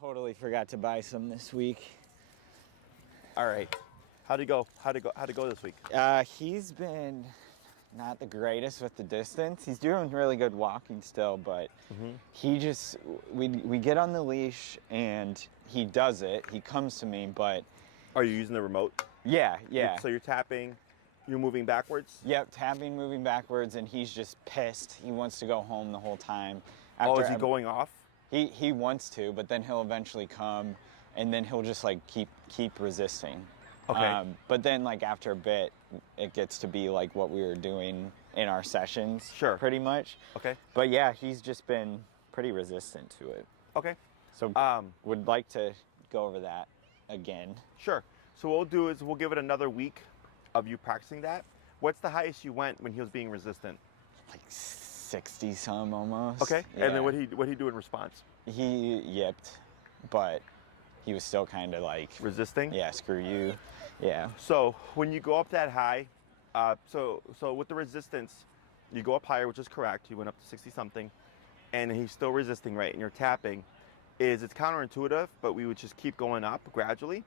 totally forgot to buy some this week. All right. How'd it go? How'd it go this week? He's been not the greatest with the distance. He's doing really good walking still, but he just, we get on the leash and he does it. He comes to me, but... Are you using the remote? Yeah. So you're tapping, you're moving backwards? Yep, tapping, moving backwards, and he's just pissed. He wants to go home the whole time. Is he going off? He wants to, but then he'll eventually come, and then he'll just like keep resisting. Okay. But then like after a bit, it gets to be like what we were doing in our sessions. Sure. Pretty much. Okay. But yeah, he's just been pretty resistant to it. Okay. So would like to go over that again. Sure. So what we'll do is we'll give it another week of you practicing that. What's the highest you went when he was being resistant? Like 60 some almost. Okay. Yeah. And then what he do in response? He yipped, but he was still kind of like resisting. Yeah, screw you. Yeah. So when you go up that high, so with the resistance, you go up higher, which is correct. You went up to 60 something, and he's still resisting, right? And you're tapping. It's counterintuitive, but we would just keep going up gradually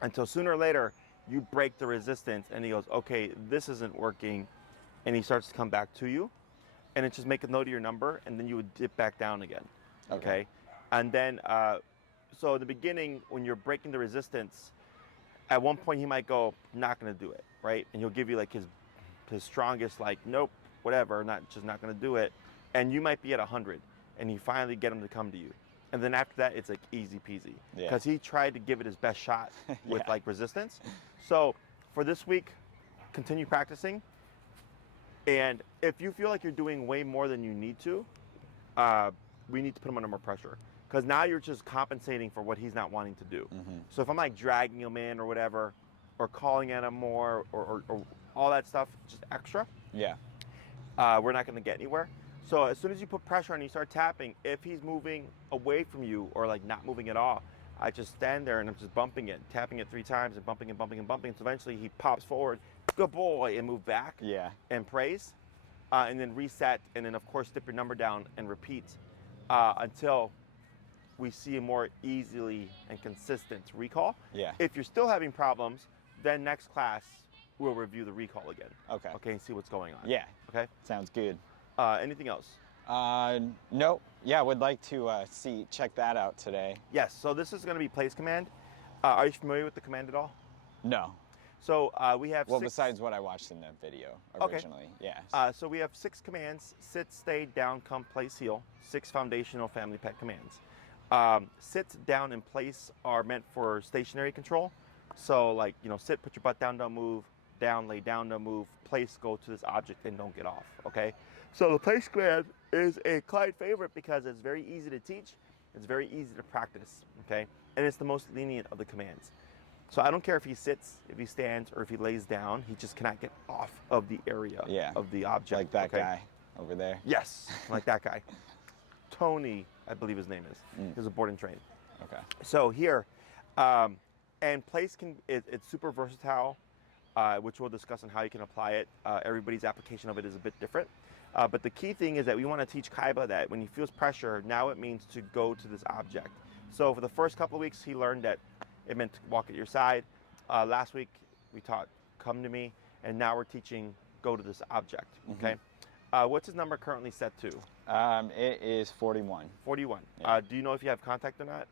until sooner or later you break the resistance, and he goes, okay, this isn't working, and he starts to come back to you, and it just make a note of your number, and then you would dip back down again. Okay. And then so in the beginning, when you're breaking the resistance, at one point he might go, not gonna do it, right? And he'll give you like his strongest, like, nope, whatever, not gonna do it. And you might be at 100, and you finally get him to come to you. And then after that, it's like easy peasy. Because he tried to give it his best shot with like resistance. So for this week, continue practicing. And if you feel like you're doing way more than you need to, we need to put him under more pressure. Because now you're just compensating for what he's not wanting to do. So if I'm like dragging him in or whatever, or calling at him more, or all that stuff, just extra, we're not going to get anywhere. So as soon as you put pressure on and you start tapping, if he's moving away from you or like not moving at all, I just stand there and I'm just bumping it, tapping it 3 times and bumping and bumping and bumping. So eventually he pops forward, good boy, and move back and praise, and then reset, and then of course dip your number down and repeat until we see a more easily and consistent recall. If you're still having problems, then next class we'll review the recall again. Okay, and see what's going on. Okay. Sounds good. Anything else? No. Yeah, would like to check that out today. Yes. So this is going to be place command. Are you familiar with the command at all? No. So we have besides what I watched in the video originally. So we have 6 commands: sit, stay, down, come, place, heel. 6 foundational family pet commands. Sit, down, and place are meant for stationary control. So like, sit, put your butt down, don't move. Down, lay down, don't move. Place, go to this object and don't get off. Okay. So the place command is a client favorite because it's very easy to teach. It's very easy to practice. Okay. And it's the most lenient of the commands. So I don't care if he sits, if he stands, or if he lays down. He just cannot get off of the area of the object. Like that guy over there. Yes, like that guy. Tony, I believe his name is. He's a board and train. Okay. So here, and place it's super versatile, which we'll discuss on how you can apply it. Everybody's application of it is a bit different. But the key thing is that we want to teach Kaiba that when he feels pressure, now it means to go to this object. So for the first couple of weeks, he learned that it meant to walk at your side. Last week, we taught come to me, and now we're teaching go to this object. Okay. What's his number currently set to? It is 41. 41. Do you know if you have contact or not?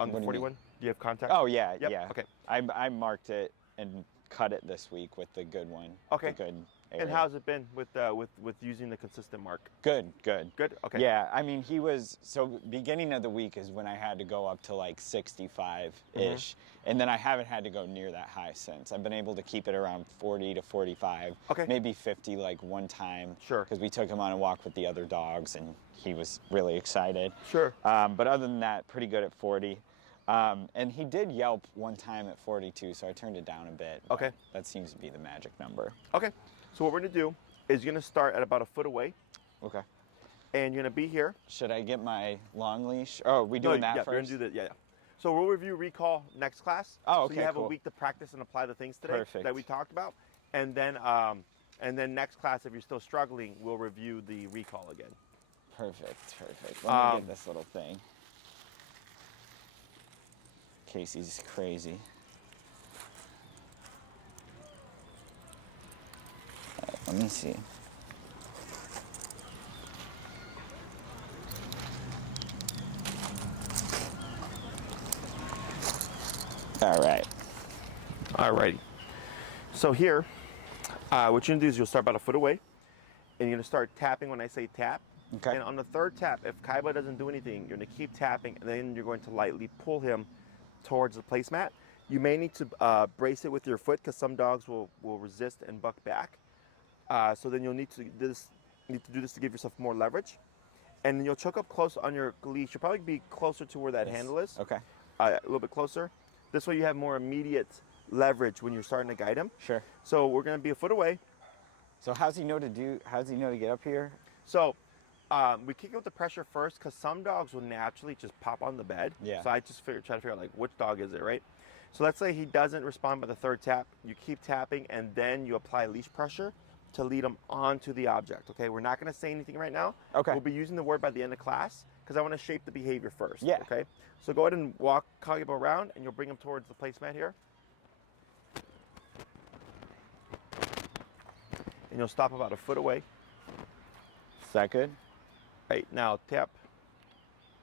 On the 41? Do you have contact? Oh, yeah. Yep. Yeah. Okay. I marked it and cut it this week with the good one. Okay. The good area. And how's it been with using the consistent mark? Good. Good? Okay. Yeah, I mean, beginning of the week is when I had to go up to like 65-ish, and then I haven't had to go near that high since. I've been able to keep it around 40 to 45, maybe 50 like one time. Sure. Because we took him on a walk with the other dogs, and he was really excited. Sure. But other than that, pretty good at 40. And he did yelp one time at 42, so I turned it down a bit. Okay. That seems to be the magic number. Okay. So what we're going to do is you're going to start at about a foot away. Okay. And you're going to be here. Should I get my long leash? Oh, are we doing that first? We're going to do that. Yeah. So we'll review recall next class. Oh, okay, So you have cool. a week to practice and apply the things today that we talked about. And then next class, if you're still struggling, we'll review the recall again. Perfect. Let me get this little thing. Casey's crazy. Let me see. All right. Alrighty. So here, what you're gonna do is you'll start about a foot away, and you're gonna start tapping when I say tap. Okay. And on the third tap, if Kaiba doesn't do anything, you're gonna keep tapping, and then you're going to lightly pull him towards the placemat. You may need to brace it with your foot because some dogs will resist and buck back. So then you'll need to do this to give yourself more leverage. And then you'll choke up close on your leash. You'll probably be closer to where that handle is. Okay. A little bit closer. This way you have more immediate leverage when you're starting to guide him. Sure. So we're gonna be a foot away. So how's he know to get up here? So we kick it with the pressure first because some dogs will naturally just pop on the bed. Yeah. So I just try to figure out like which dog is it, right? So let's say he doesn't respond by the third tap. You keep tapping and then you apply leash pressure to lead him onto the object. Okay, we're not gonna say anything right now. Okay. We'll be using the word by the end of class because I want to shape the behavior first. Yeah. Okay. So go ahead and walk Kaiba around and you'll bring him towards the placemat here. And you'll stop about a foot away. Is that good? Right, now tap,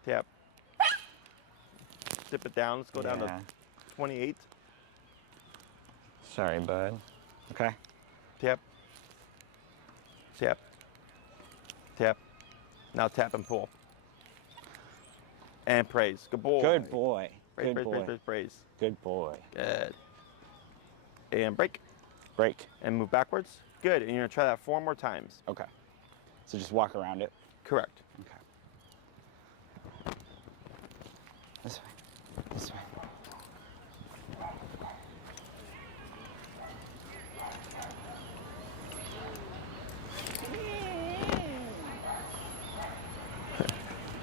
tap. Dip it down, let's go down to 28. Sorry, bud. Okay. Tap, tap, tap. Now tap and pull. And praise, good boy. Good boy. Praise, Good praise, boy. praise, praise, praise. Good boy. Good. And break, Break. and move backwards. Good, and you're gonna try that 4 more times. Okay. So just walk around it. Correct. Okay. This way. This way.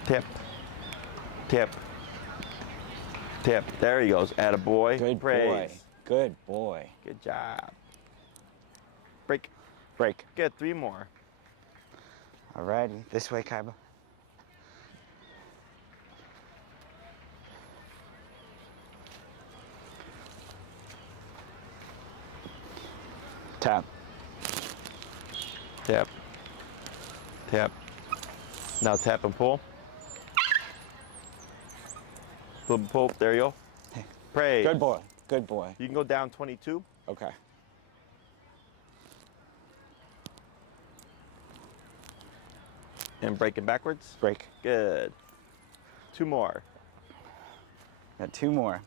Tip, tip, tip. There he goes. Attaboy. Good praise. boy. Good boy. Good job. Break. Break. Good, 3 more. Alrighty. This way, Kaiba. Tap. Tap. Tap. Now tap and pull. Pull, pull. There you go. Praise. Good boy. Good boy. You can go down 22. Okay. And break it backwards. Break. Good. 2 more. Got 2 more.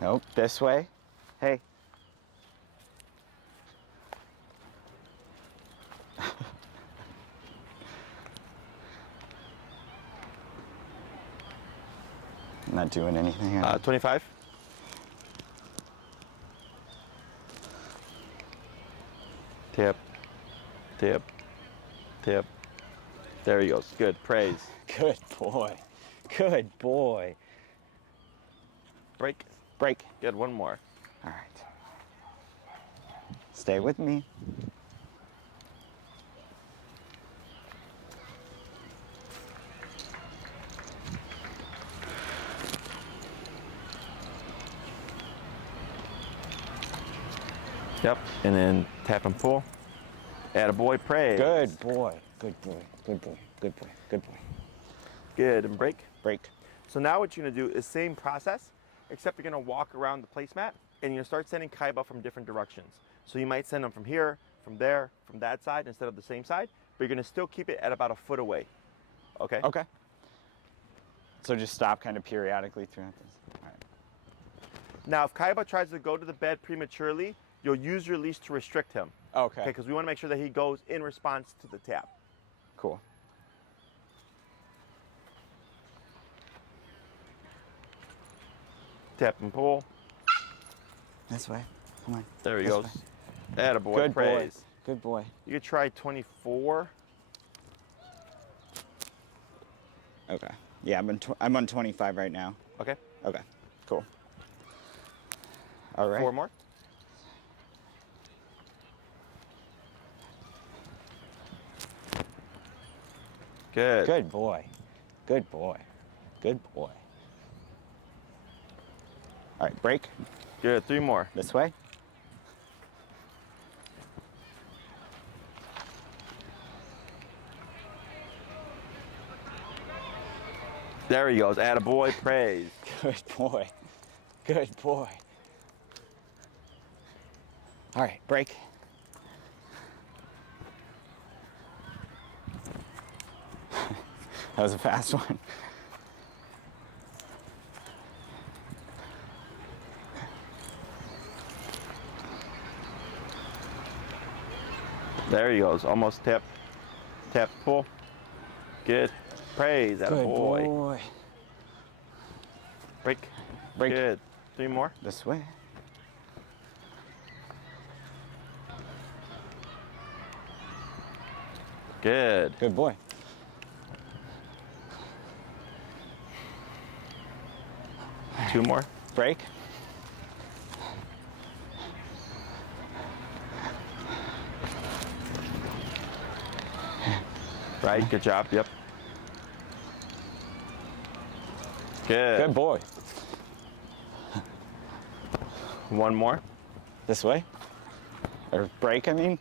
Nope. This way. Hey. I'm not doing anything. 25. Tip, tip, tip. There he goes. Good. Praise. Good boy. Good boy. Break. Break. Good. 1 more. All right. Stay with me. Yep. And then tap and pull. Attaboy. Praise. Good boy. Good boy. Good boy. Good boy. Good boy. Good. And break. Break. So now what you're gonna do is same process, except you're gonna walk around the placemat and you're gonna start sending Kaiba from different directions. So you might send them from here, from there, from that side instead of the same side, but you're gonna still keep it at about a foot away. Okay? Okay. So just stop kind of periodically throughout this. All right. Now if Kaiba tries to go to the bed prematurely, you'll use your leash to restrict him. Okay. Okay, because we wanna make sure that he goes in response to the tap. Cool. Tap and pull. This way. Come on. There he This goes. way. Attaboy. Good boy. Praise. Good boy. You could try 24. Okay. Yeah, I'm on 25 right now. Okay. Okay. Cool. All right. 4 more. Good. Good boy. Good boy. Good boy. All right, break. Good, 3 more. This way. There he goes, attaboy, praise. Good boy. Good boy. All right, break. That was a fast one. There he goes, almost tap, tap, pull. Good, praise, Good attaboy. boy. Break, Break. good. 3 more. This way. Good. Good boy. Two more. Break. Right, good job, yep. Good. Good boy. One more. This way. Or break, I mean.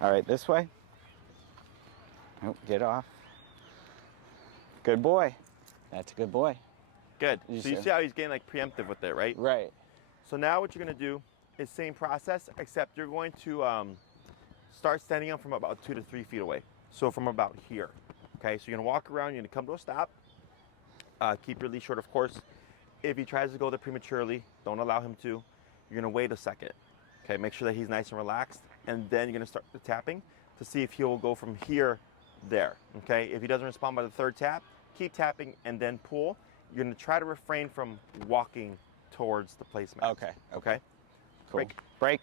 All right, this way. Oh, get off. Good boy. That's a good boy. Good. You So you see- see how he's getting like preemptive with it, right? Right. So now what you're gonna do is same process, except you're going to start standing up from about 2 to 3 feet away. So from about here. Okay, so you're gonna walk around, you're gonna come to a stop. Keep your leash short, of course. If he tries to go there prematurely, don't allow him to. You're gonna wait a second. Okay, make sure that he's nice and relaxed, and then you're gonna start the tapping to see if he will go from here there. Okay, if he doesn't respond by the 3rd tap, keep tapping and then pull. You're gonna try to refrain from walking towards the placemat. Okay. Okay. Cool. Break. Break.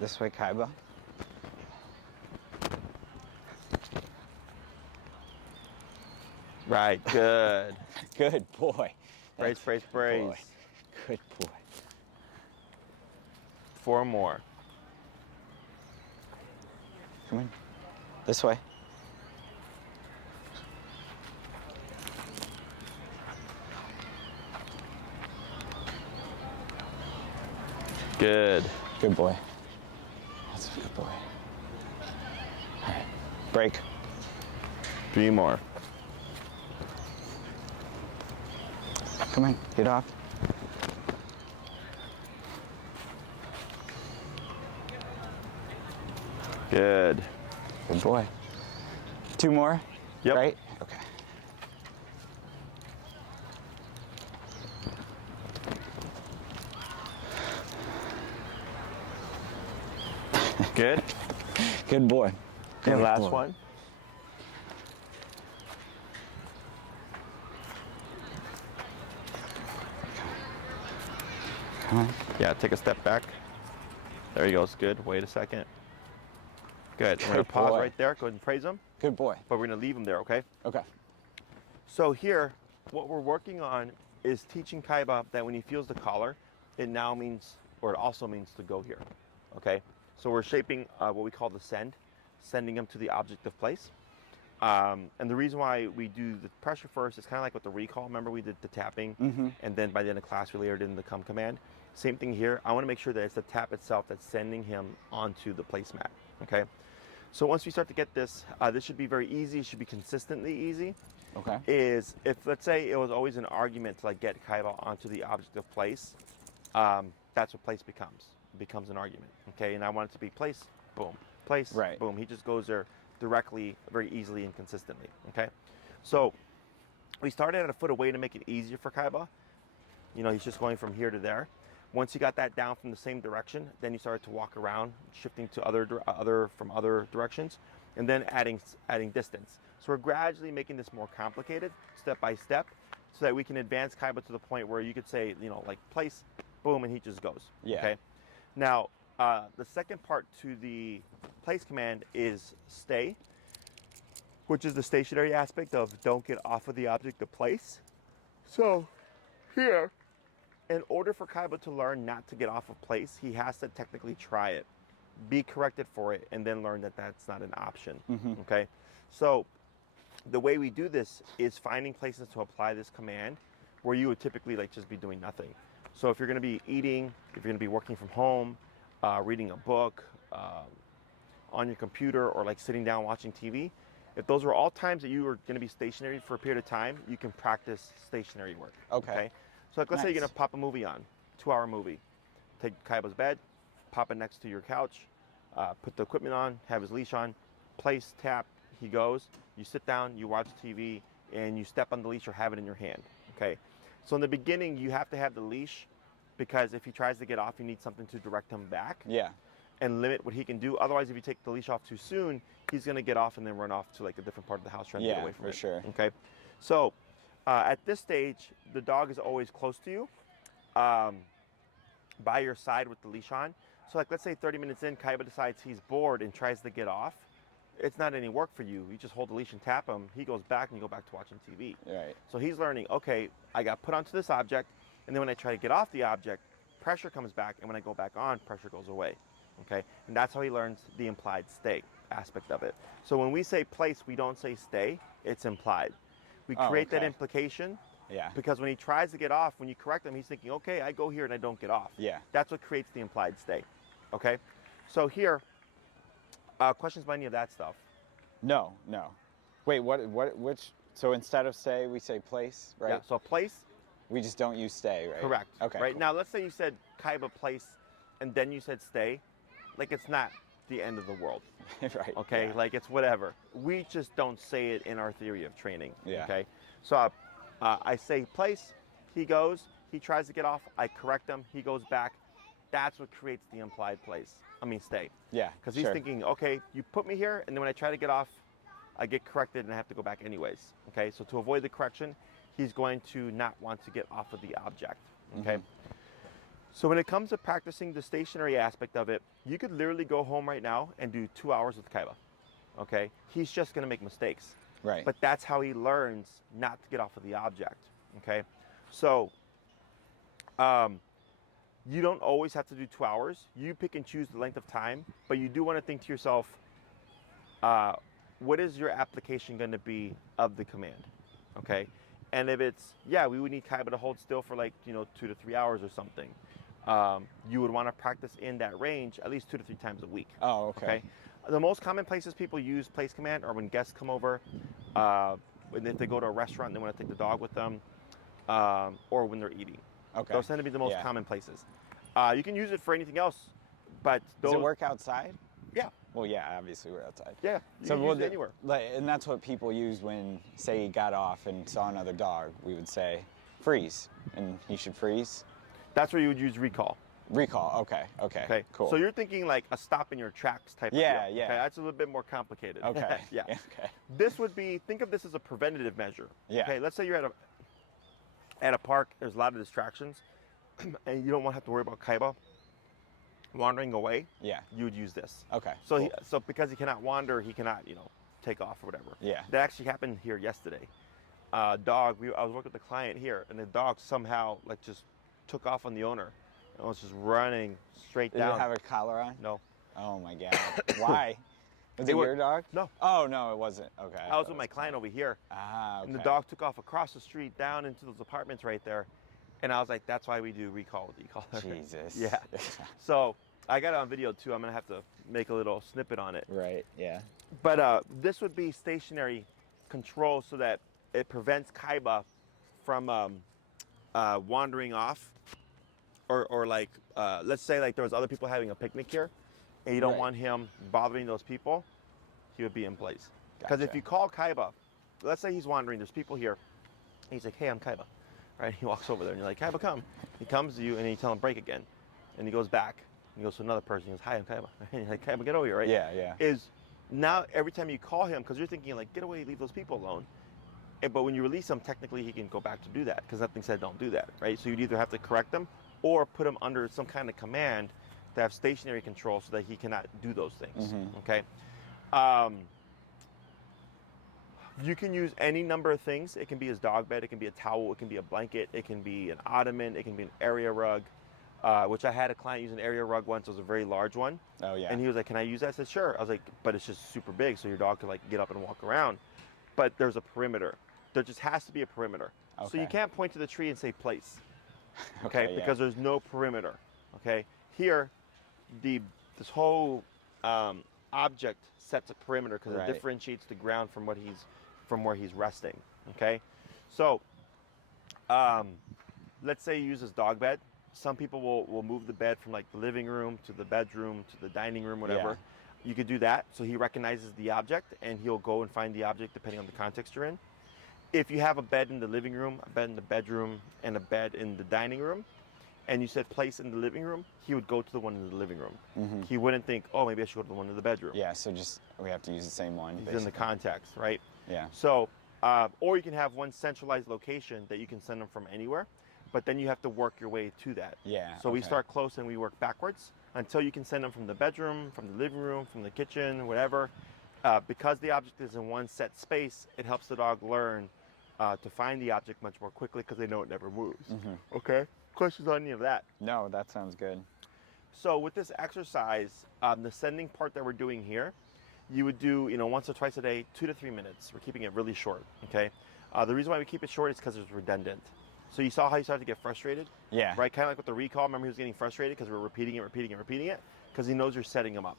This way, Kaiba. Right. Good. Good boy. Brace, That's brace, a good brace. boy. Good boy. 4 more. Come in. This way. Good. Good boy. That's a good boy. All right. Break. 3 more. Come in. Get off. Good. Good boy. 2 more. Yep. Right? Okay. Good. Good boy. Good And last boy. one. Come on. Yeah, take a step back. There he goes. Good. Wait a second. Good. We're going Good to pause boy. right there. Go ahead and praise him. Good boy. But we're going to leave him there, okay? Okay. So here, what we're working on is teaching Kaiba that when he feels the collar, it now means, or it also means to go here, okay? So we're shaping what we call the send, sending him to the object of place. And the reason why we do the pressure first is kind of like with the recall. Remember we did the tapping, and then by the end of class we layered in the come command. Same thing here. I want to make sure that it's the tap itself that's sending him onto the placemat, okay? So once we start to get this, this should be very easy. It should be consistently easy. Okay. Is if, let's say, it was always an argument to like get Kaiba onto the object of place, that's what place becomes. It becomes an argument, okay? And I want it to be place, boom, place, Right. boom. He just goes there directly, very easily and consistently, okay? So we started at a foot away to make it easier for Kaiba. You know, he's just going from here to there. Once you got that down from the same direction, then you started to walk around, shifting to other directions, and then adding distance. So we're gradually making this more complicated, step by step, so that we can advance Kaiba to the point where you could say, you know, like place, boom, and he just goes. Yeah. Okay. Now, the second part to the place command is stay, which is the stationary aspect of don't get off of the object of place. So here, in order for Kaiba to learn not to get off of place, he has to technically try it, be corrected for it, and then learn that that's not an option. Okay? So the way we do this is finding places to apply this command where you would typically like just be doing nothing. So if you're going to be eating, if you're going to be working from home, reading a book, on your computer, or like sitting down watching TV, if those were all times that you were going to be stationary for a period of time, you can practice stationary work. Okay. So like, let's say you're going to pop a movie on, 2-hour movie. Take Kaiba's bed, pop it next to your couch, put the equipment on, have his leash on, place, tap, he goes. You sit down, you watch TV, and you step on the leash or have it in your hand. Okay. So in the beginning, you have to have the leash, because if he tries to get off, you need something to direct him back. Yeah. And limit what he can do. Otherwise, if you take the leash off too soon, he's going to get off and then run off to like a different part of the house trying to get away from it. Yeah, for sure. Okay. So at this stage, the dog is always close to you, by your side with the leash on. So like, let's say 30 minutes in, Kaiba decides he's bored and tries to get off. It's not any work for you. You just hold the leash and tap him. He goes back and you go back to watching TV. Right. So he's learning, okay, I got put onto this object, and then when I try to get off the object, pressure comes back, and when I go back on, pressure goes away. Okay, and that's how he learns the implied stay aspect of it. So when we say place, we don't say stay, it's implied. We create that implication, because when he tries to get off, when you correct him, he's thinking, okay, I go here and I don't get off. Yeah. That's what creates the implied stay. Okay, so here, questions about any of that stuff? No. Wait, which, so instead of stay, we say place, right? Yeah, so place. We just don't use stay, right? Correct. Okay. Right, cool. now let's say you said Kaiba place, and then you said stay. Like, it's not the end of the world. Right. Okay, Yeah. like it's whatever. We just don't say it in our theory of training. Yeah. Okay, so I say place, he goes, he tries to get off, I correct him, he goes back. That's what creates the implied place. I mean, stay. Yeah. Because he's thinking, okay, you put me here, and then when I try to get off, I get corrected and I have to go back anyways. Okay, so to avoid the correction, he's going to not want to get off of the object. Okay. Mm-hmm. So when it comes to practicing the stationary aspect of it, you could literally go home right now and do 2 hours with Kaiba. Okay, he's just going to make mistakes. Right. But that's how he learns not to get off of the object. Okay, so you don't always have to do 2 hours. You pick and choose the length of time, but you do want to think to yourself, what is your application going to be of the command? Okay, and if it's, we would need Kaiba to hold still for like 2 to 3 hours or something. You would want to practice in that range at least 2 to 3 times a week. Oh, okay. The most common places people use place command are when guests come over, and if they go to a restaurant and they want to take the dog with them, or when they're eating. Okay. Those tend to be the most common places. You can use it for anything else, but does it work outside? Yeah. Well, yeah, obviously we're outside. Yeah, you can use it anywhere. And that's what people use when, say, he got off and saw another dog. We would say, freeze, and he should freeze. That's where you would use recall. Recall, okay, cool. So you're thinking like a stop in your tracks type of deal. Yeah. Okay, that's a little bit more complicated. Okay. Yeah. Okay. This would be, think of this as a preventative measure. Yeah. Okay, let's say you're at a park, there's a lot of distractions, and you don't want to have to worry about Kaiba wandering away. Yeah. You would use this. Okay. So cool. so because he cannot wander, he cannot, take off or whatever. Yeah. That actually happened here yesterday. I was working with a client here, and the dog somehow like just took off on the owner. I was just running straight down. Did it have a collar on? No. Oh my God. Why? Was it your dog? No. Oh, no, it wasn't. Okay. I was with my client over here. Ah, okay. And the dog took off across the street down into those apartments right there. And I was like, that's why we do recall with the e-collar. Jesus. Yeah. So I got it on video too. I'm going to have to make a little snippet on it. Right, yeah. But this would be stationary control so that it prevents Kaiba from wandering off. Or like, let's say like there was other people having a picnic here, and you don't want him bothering those people, he would be in place. Because if you call Kaiba, let's say he's wandering, there's people here, and he's like, hey, I'm Kaiba, right? He walks over there, and you're like, Kaiba, come. He comes to you, and you tell him break again, and he goes back, and he goes to another person, he goes, hi, I'm Kaiba. And you're like, Kaiba, get over here, right? Yeah. Is now every time you call him, because you're thinking like, get away, leave those people alone. But when you release him, technically he can go back to do that, because nothing said don't do that, right? So you'd either have to correct him, or put him under some kind of command to have stationary control so that he cannot do those things, okay? You can use any number of things. It can be his dog bed, it can be a towel, it can be a blanket, it can be an ottoman, it can be an area rug, which I had a client use an area rug once. It was a very large one. Oh, yeah. And he was like, can I use that? I said, sure. I was like, but it's just super big, so your dog could like get up and walk around. but there's a perimeter. There just has to be a perimeter. Okay. So you can't point to the tree and say place, okay? Yeah. Because there's no perimeter, okay? Here, this whole object sets a perimeter because Right. it differentiates the ground from where he's resting, okay? So, let's say you use this dog bed. Some people will move the bed from like the living room to the bedroom to the dining room, whatever. Yeah. You could do that so he recognizes the object and he'll go and find the object depending on the context you're in. If you have a bed in the living room, a bed in the bedroom, and a bed in the dining room, and you said place in the living room, he would go to the one in the living room. Mm-hmm. He wouldn't think, oh, maybe I should go to the one in the bedroom. Yeah, so we have to use the same one. He's basically. in the context, right? Yeah. So, or you can have one centralized location that you can send them from anywhere, but then you have to work your way to that. Yeah. So we start close and we work backwards until you can send them from the bedroom, from the living room, from the kitchen, whatever. Because the object is in one set space, it helps the dog learn to find the object much more quickly because they know it never moves. Mm-hmm. Okay? Questions on any of that? No, that sounds good. So with this exercise, the sending part that we're doing here, you would do, once or twice a day, 2 to 3 minutes. We're keeping it really short, okay? The reason why we keep it short is because it's redundant. So you saw how he started to get frustrated? Yeah. Right, kind of like with the recall. Remember he was getting frustrated because we're repeating it, because he knows you're setting him up.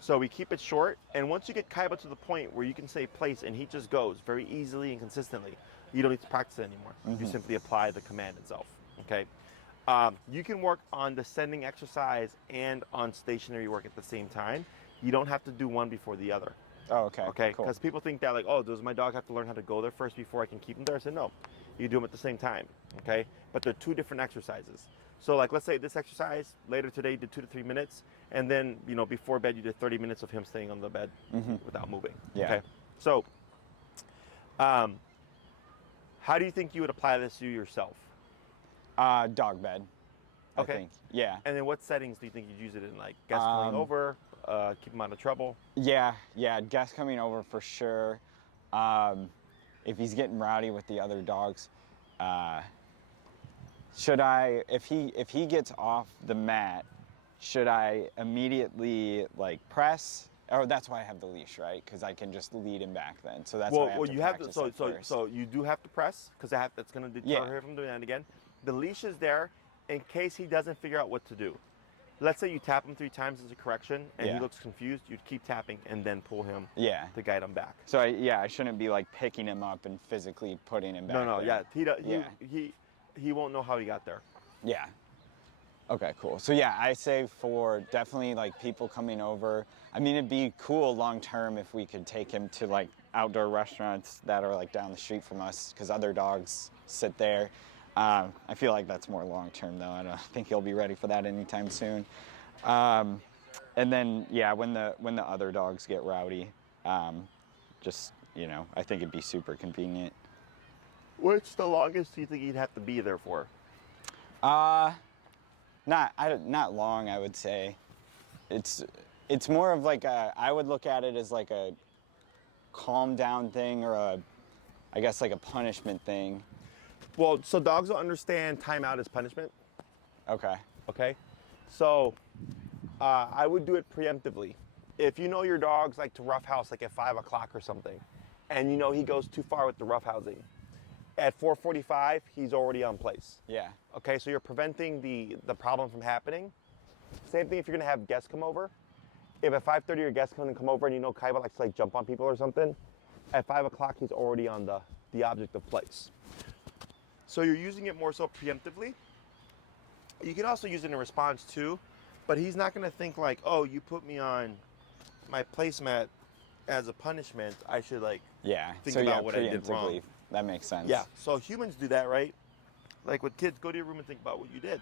So we keep it short, and once you get Kaiba to the point where you can say place and he just goes very easily and consistently, you don't need to practice it anymore. Mm-hmm. You simply apply the command itself, okay? You can work on the sending exercise and on stationary work at the same time. You don't have to do one before the other. Oh, okay. Okay, Cool. because people think that like, oh, does my dog have to learn how to go there first before I can keep him there? I said, no, you do them at the same time, okay? But they're two different exercises. So like, let's say this exercise, later today you did 2 to 3 minutes, and then, before bed you did 30 minutes of him staying on the bed without moving, Yeah. okay? So, how do you think you would apply this to yourself? Dog bed. Okay. I think. Yeah. And then what settings do you think you'd use it in? Like guests coming over, keep them out of trouble? Yeah. Guests coming over for sure. If he's getting rowdy with the other dogs, should I, if he gets off the mat, should I immediately like press? Or that's why I have the leash, right? Because I can just lead him back then. So that's why I have to practice it first. So you do have to press because that's going to deter him from doing that again. The leash is there in case he doesn't figure out what to do. Let's say you tap him 3 times as a correction and he looks confused. You'd keep tapping and then pull him to guide him back. So I shouldn't be like picking him up and physically putting him back. No, there. He won't know how he got there. Yeah. Okay, cool. So I say for definitely like people coming over, I mean, it'd be cool long term if we could take him to like outdoor restaurants that are like down the street from us because other dogs sit there. I feel like that's more long term though. I don't think he'll be ready for that anytime soon. And then when the other dogs get rowdy, just I think it'd be super convenient. What's the longest do you think he'd have to be there for? Not long, I would say. It's more of like I would look at it as like a calm down thing or I guess like a punishment thing. Well, so dogs will understand timeout as punishment. Okay. Okay. So I would do it preemptively. If you know your dogs like to roughhouse like at 5 o'clock or something, and he goes too far with the roughhousing, at 4:45 he's already on place. Yeah. Okay, so you're preventing the problem from happening. Same thing if you're gonna have guests come over. If at 5:30 your guests come over and Kaiba likes to like jump on people or something, at 5 o'clock he's already on the object of place. So you're using it more so preemptively. You can also use it in response too, but he's not gonna think like, oh, you put me on my placemat as a punishment. I should think about what I did wrong. That makes sense. Yeah, so humans do that, right? Like with kids, go to your room and think about what you did.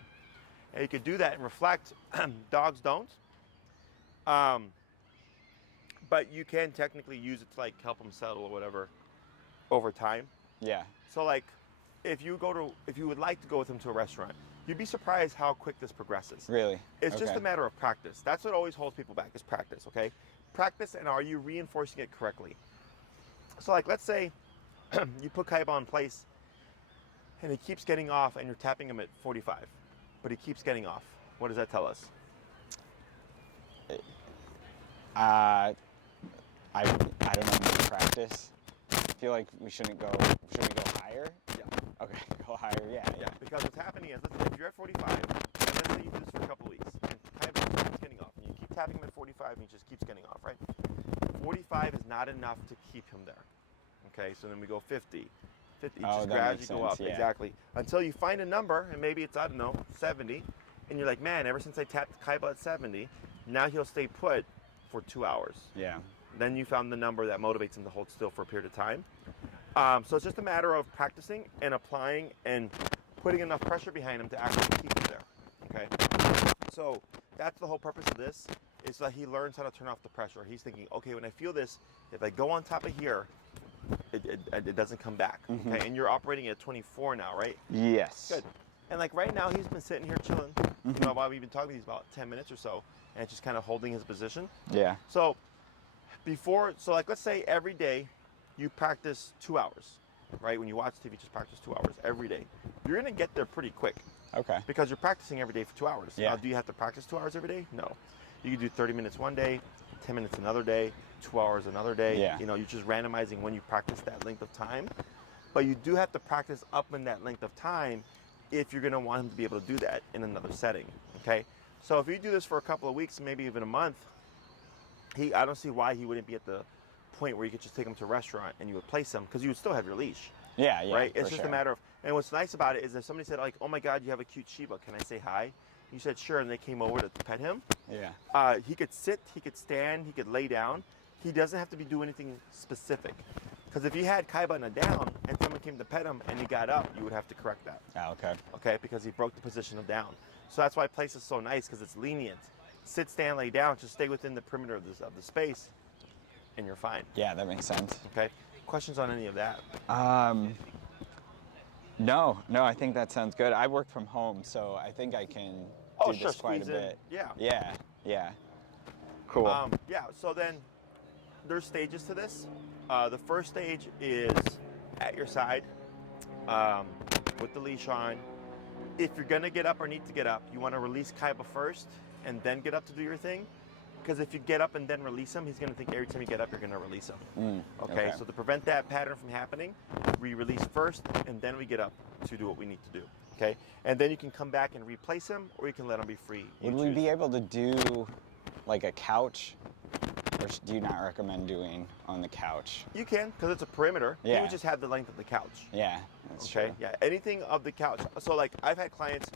And you could do that and reflect. Dogs don't. But you can technically use it to like help them settle or whatever over time. Yeah. So like if you would like to go with him to a restaurant, you'd be surprised how quick this progresses. Really? It's just a matter of practice. That's what always holds people back is practice, okay? Practice, and are you reinforcing it correctly? So like let's say you put Kaiba in place and he keeps getting off and you're tapping him at 45, but he keeps getting off. What does that tell us? I don't know, maybe practice. feel like we shouldn't go. Should we go higher? Yeah. Okay, go higher. Yeah. Yeah. Because what's happening is, let's say if you're at 45, and let's say you do this for a couple of weeks, and Kaiba keeps getting off, and you keep tapping him at 45, and he just keeps getting off, right? 45 is not enough to keep him there. Okay, so then we go 50. 50, just gradually go up. Yeah. Exactly. Until you find a number, and maybe it's, I don't know, 70, and you're like, man, ever since I tapped Kaiba at 70, now he'll stay put for 2 hours. Yeah. Then you found the number that motivates him to hold still for a period of time. So it's just a matter of practicing and applying and putting enough pressure behind him to actually keep him there. Okay. So that's the whole purpose of this, is that he learns how to turn off the pressure. He's thinking, okay, when I feel this, if I go on top of here, it doesn't come back. Okay. And you're operating at 24 now, right? Yes. Good. And like right now, he's been sitting here chilling. You know, while we've been talking, he's about 10 minutes or so, and just kind of holding his position. Yeah. So like let's say every day you practice 2 hours, right? When you watch TV, just practice 2 hours every day. You're gonna get there pretty quick. Okay. Because you're practicing every day for 2 hours. Yeah. Now, do you have to practice 2 hours every day? No. You can do 30 minutes one day, 10 minutes another day, 2 hours another day. Yeah. You know, you're just randomizing when you practice that length of time. But you do have to practice up in that length of time if you're gonna want him to be able to do that in another setting, okay? So if you do this for a couple of weeks, maybe even a month, I don't see why he wouldn't be at the point where you could just take him to a restaurant and you would place him, because you would still have your leash. Yeah, yeah. Right? It's just a matter of, and what's nice about it is if somebody said like, oh my God, you have a cute Shiba, can I say hi? You said sure, and they came over to pet him. Yeah. He could sit, he could stand, he could lay down. He doesn't have to be doing anything specific. Because if you had Kaiba on a down and someone came to pet him and he got up, you would have to correct that. Oh, okay. Okay, because he broke the position of down. So that's why place is so nice, because it's lenient. Sit, stand, lay down, just stay within the perimeter of the space, and you're fine. Yeah, that makes sense. Okay. Questions on any of that? No, I think that sounds good. I work from home, so I think I can do this quite a bit. Yeah. Yeah. Cool. Yeah, so then there's stages to this. The first stage is at your side with the leash on. If you're gonna get up or need to get up, you wanna release Kaiba first and then get up to do your thing. Because if you get up and then release him, he's gonna think every time you get up, you're gonna release him. Okay, so to prevent that pattern from happening, we release first and then we get up to do what we need to do. Okay, and then you can come back and replace him, or you can let him be free. Would we be able to do like a couch? Or do you not recommend doing on the couch? You can, because it's a perimeter. Yeah. You would just have the length of the couch. Yeah, that's okay. true. Yeah, anything of the couch. So like I've had clients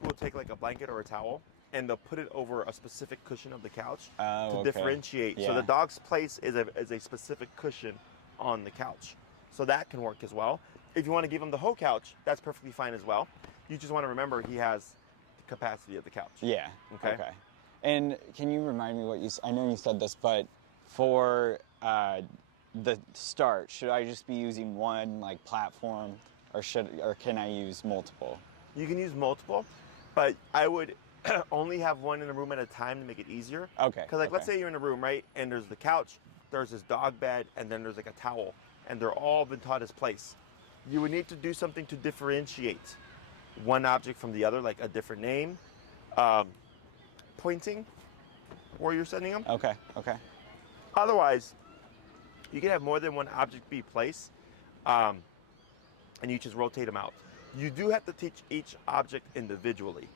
who will take like a blanket or a towel and they'll put it over a specific cushion of the couch to differentiate. Yeah. So the dog's place is a specific cushion on the couch. So that can work as well. If you want to give him the whole couch, that's perfectly fine as well. You just want to remember he has the capacity of the couch. Yeah. Okay. And can you remind me what I know you said this, but for the start, should I just be using one like platform, or can I use multiple? You can use multiple, but I would only have one in a room at a time to make it easier. Okay. Because like let's say you're in a room, right, and there's the couch, there's this dog bed, and then there's like a towel, and they're all been taught his place. You would need to do something to differentiate one object from the other, like a different name, pointing where you're sending them. Okay. Otherwise, you can have more than one object be placed, and you just rotate them out. You do have to teach each object individually.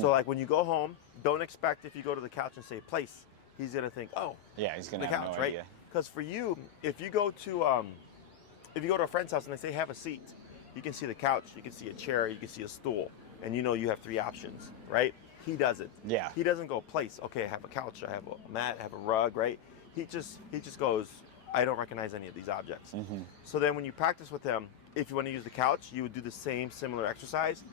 So like when you go home, don't expect if you go to the couch and say place, he's gonna think, oh, yeah, he's gonna the have couch, no right? idea. Because for you, if you go to a friend's house and they say have a seat, you can see the couch, you can see a chair, you can see a stool, and you know you have 3 options, right? He doesn't. Yeah. He doesn't go place. Okay, I have a couch, I have a mat, I have a rug, right? He just goes, I don't recognize any of these objects. So then when you practice with him, if you want to use the couch, you would do the same similar exercise,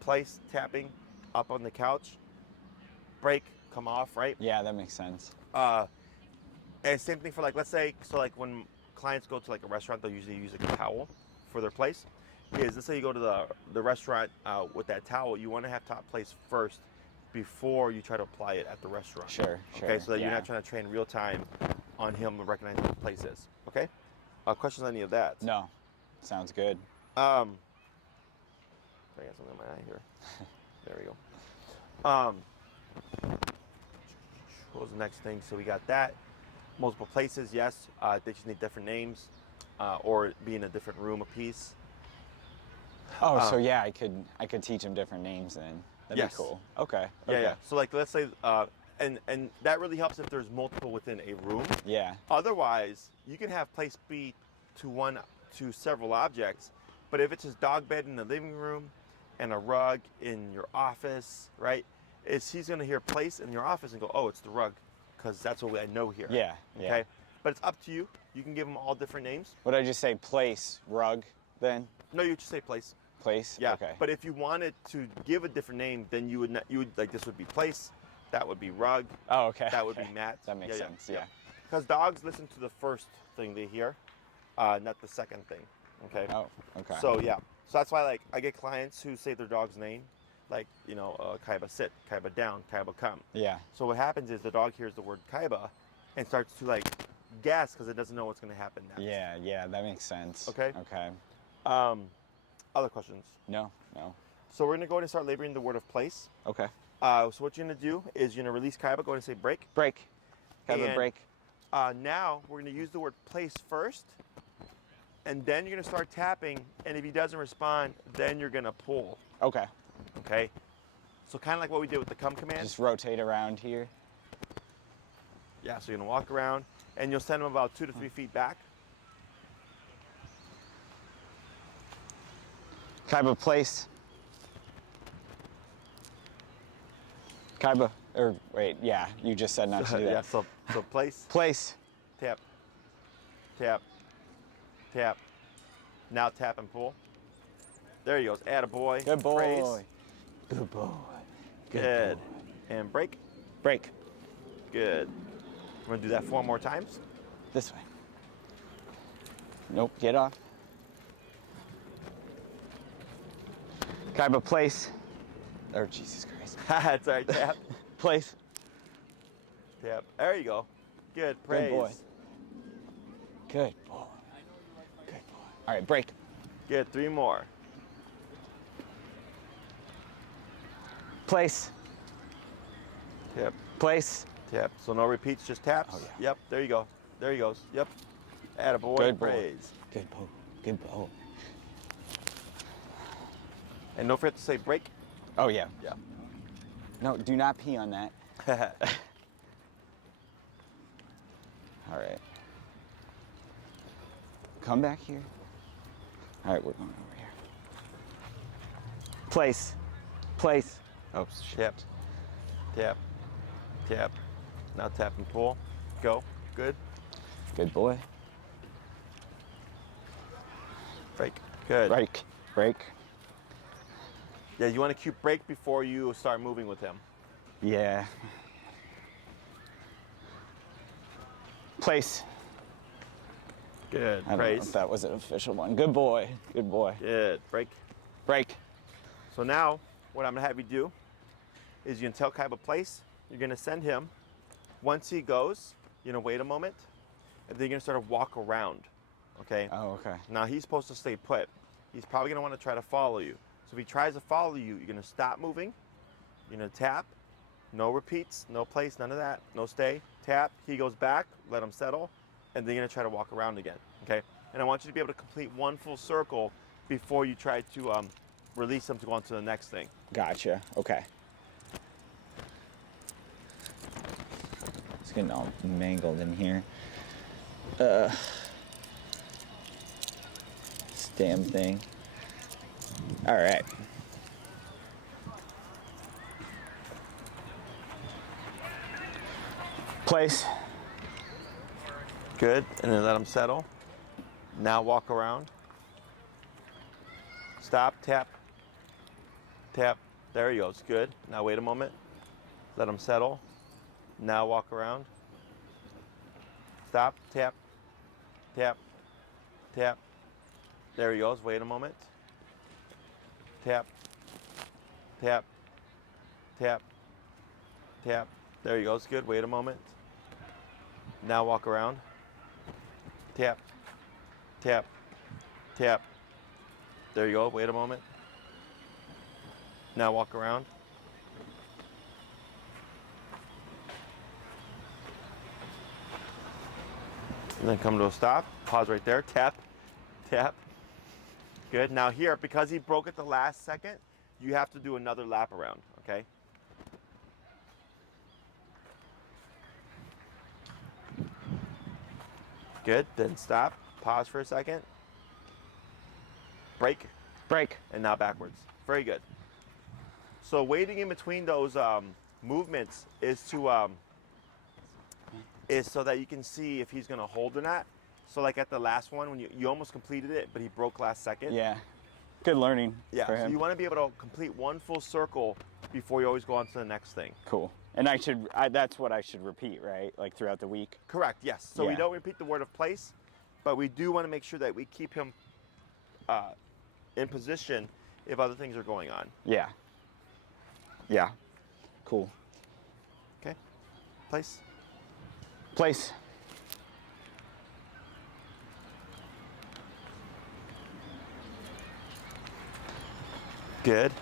place, tapping, up on the couch, break, come off, right? Yeah, that makes sense. And same thing for like, let's say, so like when clients go to like a restaurant, they'll usually use like a towel for their place. Let's say you go to the restaurant with that towel, you want to have top place first before you try to apply it at the restaurant. Sure. Okay, so that you're not trying to train real time on him to recognize what the place is. Okay? Questions on any of that? No. Sounds good. I got something in my eye here. There we go. What was the next thing? So we got that. Multiple places, yes. They just need different names. or be in a different room a piece. Oh, so yeah, I could teach them different names then. That'd be cool. Okay. Yeah. So like, let's say, and that really helps if there's multiple within a room. Yeah. Otherwise, you can have place be to several objects, but if it's his dog bed in the living room and a rug in your office, right? He's gonna hear place in your office and go, oh, it's the rug, because that's what I know here. Yeah. Okay. But it's up to you. You can give them all different names. Would I just say place, rug, then? No, you just say place. Place? Yeah. Okay. But if you wanted to give a different name, then you would like, this would be place, that would be rug. Oh, okay. That would be mat. That makes sense. Yeah. Because dogs listen to the first thing they hear, not the second thing. Okay. Oh, okay. So yeah. So that's why, like, I get clients who say their dog's name, like, Kaiba sit, Kaiba down, Kaiba come. Yeah. So what happens is the dog hears the word Kaiba and starts to, like, guess because it doesn't know what's going to happen next. Yeah, that makes sense. Okay. Okay. Other questions? No. So we're going to go ahead and start labeling the word of place. Okay. So what you're going to do is you're going to release Kaiba, go ahead and say break. Break. Kaiba, break. Now we're going to use the word place first, and then you're going to start tapping, and if he doesn't respond, then you're going to pull. Okay. Okay? So kind of like what we did with the come command. Just rotate around here. Yeah, so you're going to walk around, and you'll send him about 2 to 3 feet back. Kaiba, place. Kaiba, or wait, yeah, you just said not to do that. Yeah, so place. Place. Tap. Tap. Tap. Now tap and pull. There he goes. Attaboy. Good boy. Praise. Good boy. Good. And break. Break. Good. We're going to do that 4 more times. This way. Nope, get off. Kaiba, place. Oh, Jesus Christ. That's all right. Tap. Place. Tap. There you go. Good. Praise. Good boy. Good boy. Good boy. All right, break. Good. 3 more. Place. Tap. Place. Tap. So no repeats, just taps. Oh, yeah. Yep. There you go. There he goes. Yep. Attaboy. Good boy. Praise. Good boy. Good boy. And don't forget to say break. Oh, yeah. Yeah. No, do not pee on that. All right. Come back here. All right, we're going over here. Place. Place. Oh, shit. Tap. Tap. Tap. Now tap and pull. Go. Good. Good boy. Break. Good. Break. Break. Yeah, you want to cue break before you start moving with him. Yeah. Place. Good. I don't know Praise. if that was an official one. Good boy. Good boy. Good. Break. Break. So now, what I'm going to have you do is you're going to tell Kaiba place. You're going to send him. Once he goes, you're going to wait a moment, and then you're going to start to walk around. Okay? Oh, okay. Now, he's supposed to stay put. He's probably going to want to try to follow you. So if he tries to follow you, you're going to stop moving. You're going to tap. No repeats, no place, none of that. No stay. Tap. He goes back. Let him settle. And then you're going to try to walk around again. Okay? And I want you to be able to complete 1 full circle before you try to release him to go on to the next thing. Gotcha. Okay. It's getting all mangled in here. This damn thing. All right. Place. Good. And then let him settle. Now walk around. Stop. Tap. Tap. There he goes. Good. Now wait a moment. Let him settle. Now walk around. Stop. Tap. Tap. Tap. There he goes. Wait a moment. Tap. Tap. Tap. Tap. There he goes. Good. Wait a moment. Now walk around. Tap. Tap. Tap. There you go. Wait a moment. Now walk around. And then come to a stop. Pause right there. Tap. Tap. Good. Now here, because he broke it the last second, you have to do another lap around, okay? Good. Then stop. Pause for a second. Break. Break. And now backwards. Very good. So waiting in between those movements is so that you can see if he's going to hold or not. So like at the last one, when you almost completed it, but he broke last second. Yeah. Good learning for him. So you want to be able to complete one full circle before you always go on to the next thing. Cool. And that's what I should repeat, right? Like throughout the week? Correct, yes. So we don't repeat the word of place, but we do want to make sure that we keep him in position if other things are going on. Yeah. Yeah. Cool. Okay. Place. Place. Good.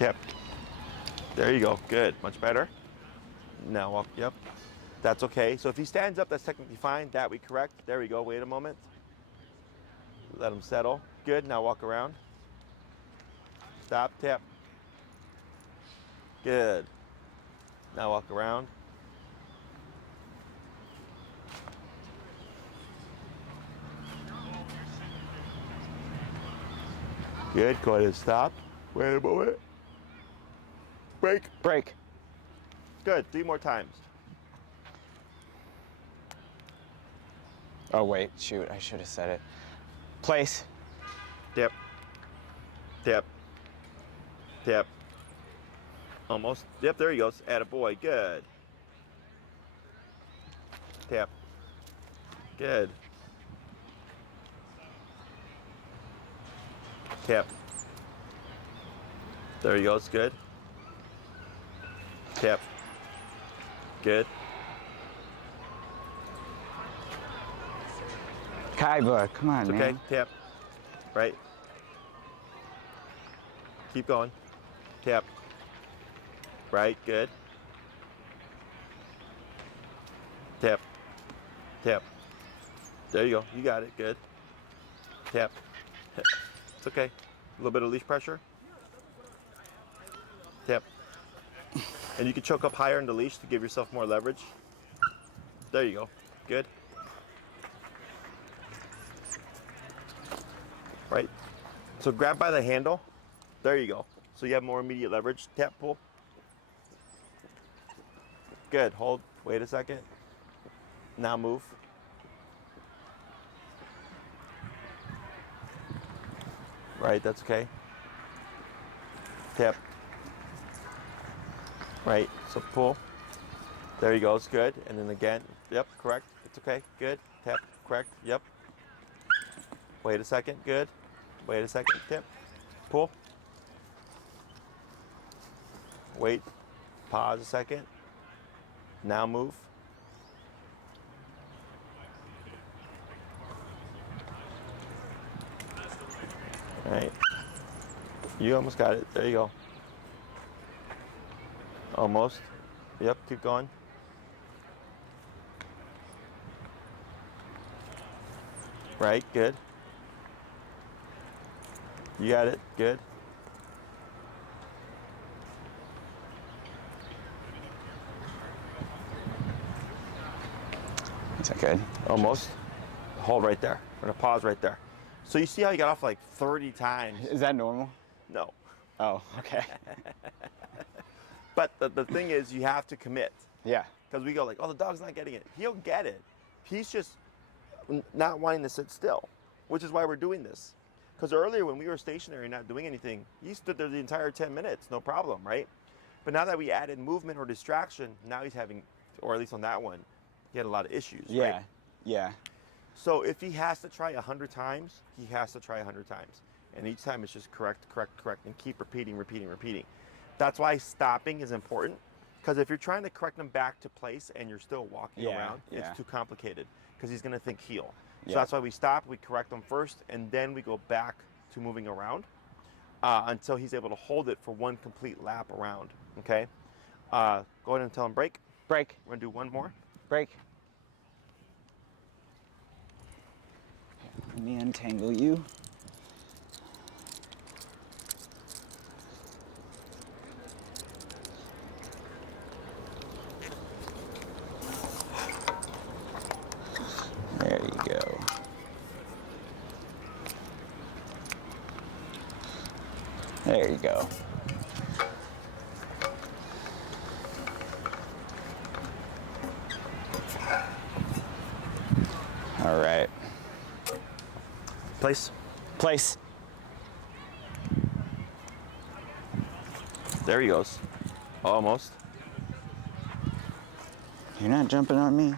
Yep. There you go. Good. Much better. Now walk. Yep. That's okay. So if he stands up, that's technically fine. That we correct. There we go. Wait a moment. Let him settle. Good. Now walk around. Stop. Tap. Good. Now walk around. Good. Go ahead and stop. Wait a moment. Break. Break. Good. 3 more times. Oh, wait. Shoot. I should have said it. Place. Tap. Tap. Tap. Almost. Yep, there he goes. Attaboy. Good. Tap. Good. Tap. There he goes. Good. Tap. Good. Kaiba, come on, It's okay. man. Tap. Right. Keep going. Tap. Right. Good. Tap. Tap. There you go. You got it. Good. Tap. It's okay. A little bit of leash pressure. Tap. And you can choke up higher in the leash to give yourself more leverage. There you go. Good. Right. So grab by the handle. There you go. So you have more immediate leverage. Tap, pull. Good. Hold. Wait a second. Now move. Right. That's okay. Tap. Right. So pull. There you go. It's good. And then again. Yep. Correct. It's okay. Good. Tap. Correct. Yep. Wait a second. Good. Wait a second. Tap. Pull. Wait. Pause a second. Now move. All right. You almost got it. There you go. Almost. Yep. Keep going. Right. Good. You got it. Good. Is that good? Almost. Hold right there. We're gonna pause right there. So you see how you got off like 30 times? Is that normal? No. Oh, okay. But the thing is, you have to commit. Yeah. Because we go like, oh, the dog's not getting it. He'll get it. He's just not wanting to sit still, which is why we're doing this. Because earlier when we were stationary not doing anything, he stood there the entire 10 minutes, no problem, right? But now that we added movement or distraction, now he's having, or at least on that one, he had a lot of issues, Yeah. right? Yeah. So if he has to try 100 times, he has to try 100 times. And each time it's just correct, correct, correct, and keep repeating, repeating, repeating. That's why stopping is important. Because if you're trying to correct him back to place and you're still walking around, it's too complicated. Because he's going to think heel. So that's why we stop, we correct him first, and then we go back to moving around until he's able to hold it for one complete lap around, okay? Go ahead and tell him break. Break. We're gonna do one more. Break. Let me untangle you. There you go. There you go. All right. Place. Place. There he goes. Almost. You're not jumping on me.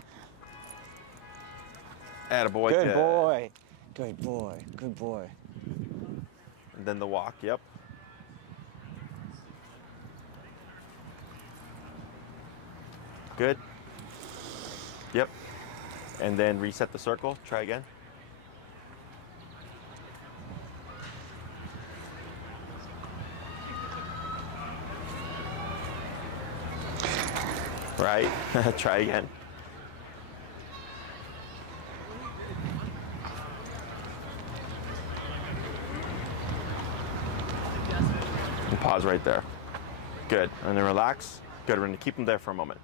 Attaboy. Good boy. Good boy. Good boy. And then the walk, yep. Good. Yep. And then reset the circle. Try again. Right. Try again. And pause right there. Good. And then relax. Good. We're going to keep them there for a moment.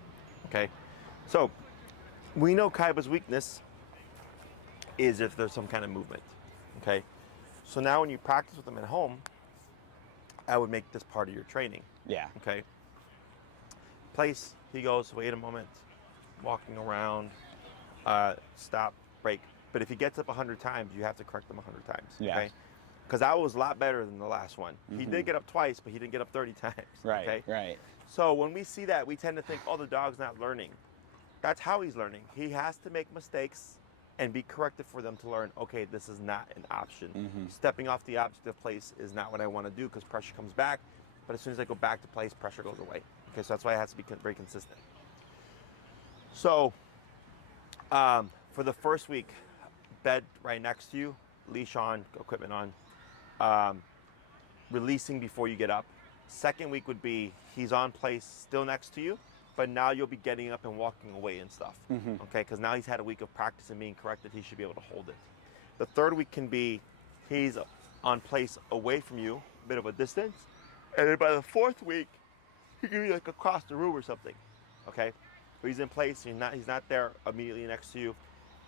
Okay. So we know Kaiba's weakness is if there's some kind of movement. Okay. So now when you practice with them at home, I would make this part of your training. Yeah. Okay. Place. He goes, wait a moment, walking around, stop, break. But if he gets up 100 times, you have to correct him 100 times. Yeah. Okay. Because that was a lot better than the last one. He did get up twice, but he didn't get up 30 times. Right. Okay. Right. So when we see that, we tend to think, oh, the dog's not learning. That's how he's learning. He has to make mistakes and be corrected for them to learn, okay, this is not an option. Stepping off the objective place is not what I want to do because pressure comes back. But as soon as I go back to place, pressure goes away. Okay, so that's why it has to be very consistent. So for the first week, bed right next to you, leash on, equipment on, releasing before you get up. Second week would be he's on place still next to you, but now you'll be getting up and walking away and stuff. Okay, because now he's had a week of practice and being corrected, he should be able to hold it. The third week can be he's on place away from you, a bit of a distance, and then by the fourth week, he can be like across the room or something. Okay, so he's in place. He's not there immediately next to you.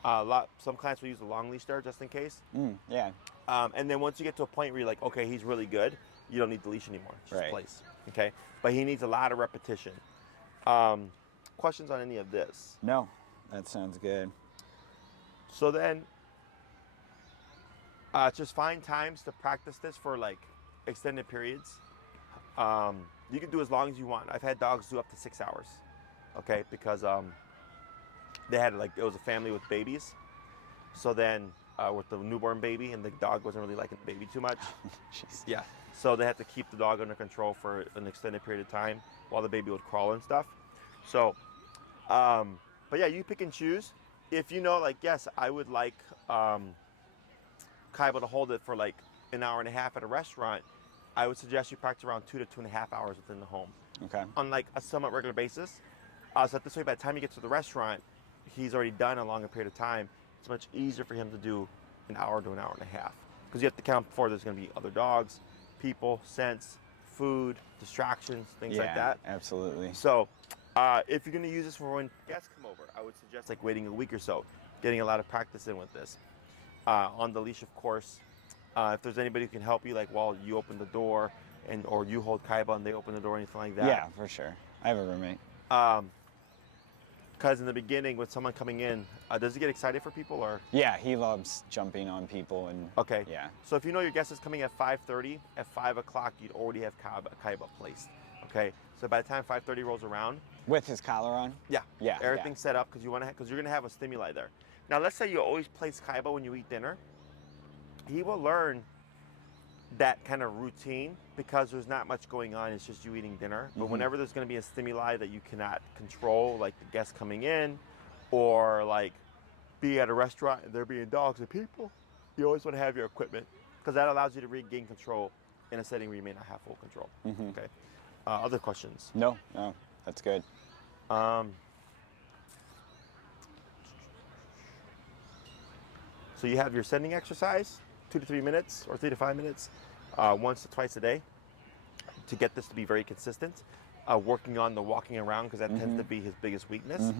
Some clients will use a long leash there just in case. Yeah. And then once you get to a point where you're like, okay, he's really good, you don't need the leash anymore. It's just place. Okay, but he needs a lot of repetition. Questions on any of this? No, that sounds good. So then, just find times to practice this for like extended periods. You can do as long as you want. I've had dogs do up to 6 hours, okay? Because they had it was a family with babies. So then with the newborn baby and the dog wasn't really liking the baby too much. Yeah. So they had to keep the dog under control for an extended period of time while the baby would crawl and stuff. So, but yeah, you pick and choose. If you know, like, yes, I would like Kaiba to hold it for like an hour and a half at a restaurant, I would suggest you practice around 2 to 2.5 hours within the home. Okay. On like a somewhat regular basis. So this way, by the time you get to the restaurant, he's already done a longer period of time. It's much easier for him to do an hour to an hour and a half. Because you have to count before there's going to be other dogs, people, scents, food, distractions, things like that. Absolutely. So if you're going to use this for when guests come over, I would suggest like waiting a week or so, getting a lot of practice in with this. On the leash, of course. If there's anybody who can help you, like while you open the door, or you hold Kaiba and they open the door, anything like that. Yeah, for sure. I have a roommate. Because in the beginning, with someone coming in, does he get excited for people or? Yeah, he loves jumping on people and. Okay. Yeah. So if you know your guest is coming at 5:30, at 5 o'clock you'd already have Kaiba placed. Okay. So by the time 5:30 rolls around. With his collar on. Yeah. Yeah. Everything's set up because you're gonna have a stimuli there. Now let's say you always place Kaiba when you eat dinner. He will learn that kind of routine because there's not much going on. It's just you eating dinner. But whenever there's going to be a stimuli that you cannot control, like the guests coming in, or like be at a restaurant and there being dogs and people, you always want to have your equipment because that allows you to regain control in a setting where you may not have full control. Okay. Other questions? No, that's good. So you have your sending exercise, 2 to 3 minutes or 3 to 5 minutes, once to twice a day to get this to be very consistent. Working on the walking around because that tends to be his biggest weakness.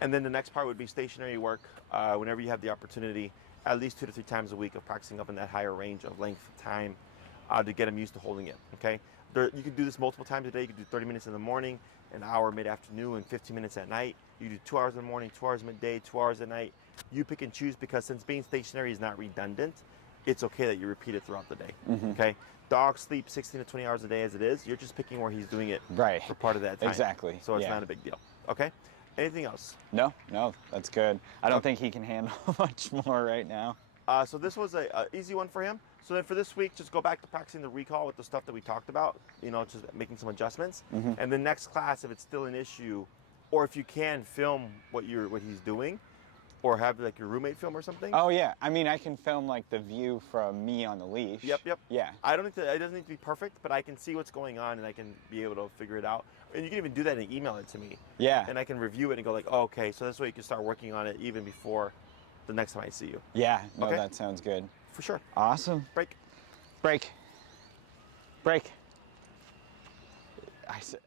And then the next part would be stationary work. Whenever you have the opportunity, at least 2 to 3 times a week of practicing up in that higher range of length of time to get him used to holding it, okay? You could do this multiple times a day. You could do 30 minutes in the morning, an hour mid-afternoon, and 15 minutes at night. You do 2 hours in the morning, 2 hours midday, 2 hours at night. You pick and choose because since being stationary is not redundant, it's okay that you repeat it throughout the day, okay? Dogs sleep 16 to 20 hours a day as it is. You're just picking where he's doing it for part of that time. Exactly. So it's not a big deal, okay? Anything else? No, that's good. I don't think he can handle much more right now. So this was an easy one for him. So then for this week, just go back to practicing the recall with the stuff that we talked about, just making some adjustments. And the next class, if it's still an issue, or if you can film what he's doing, or have like your roommate film or something. Oh yeah, I mean I can film like the view from me on the leash. Yep. Yeah. I don't need to. It doesn't need to be perfect, but I can see what's going on and I can be able to figure it out. And you can even do that and email it to me. Yeah. And I can review it and go like, oh, okay, so this way you can start working on it even before the next time I see you. Yeah. No, okay? that sounds good. For sure. Awesome. Break. Break. Break. I said.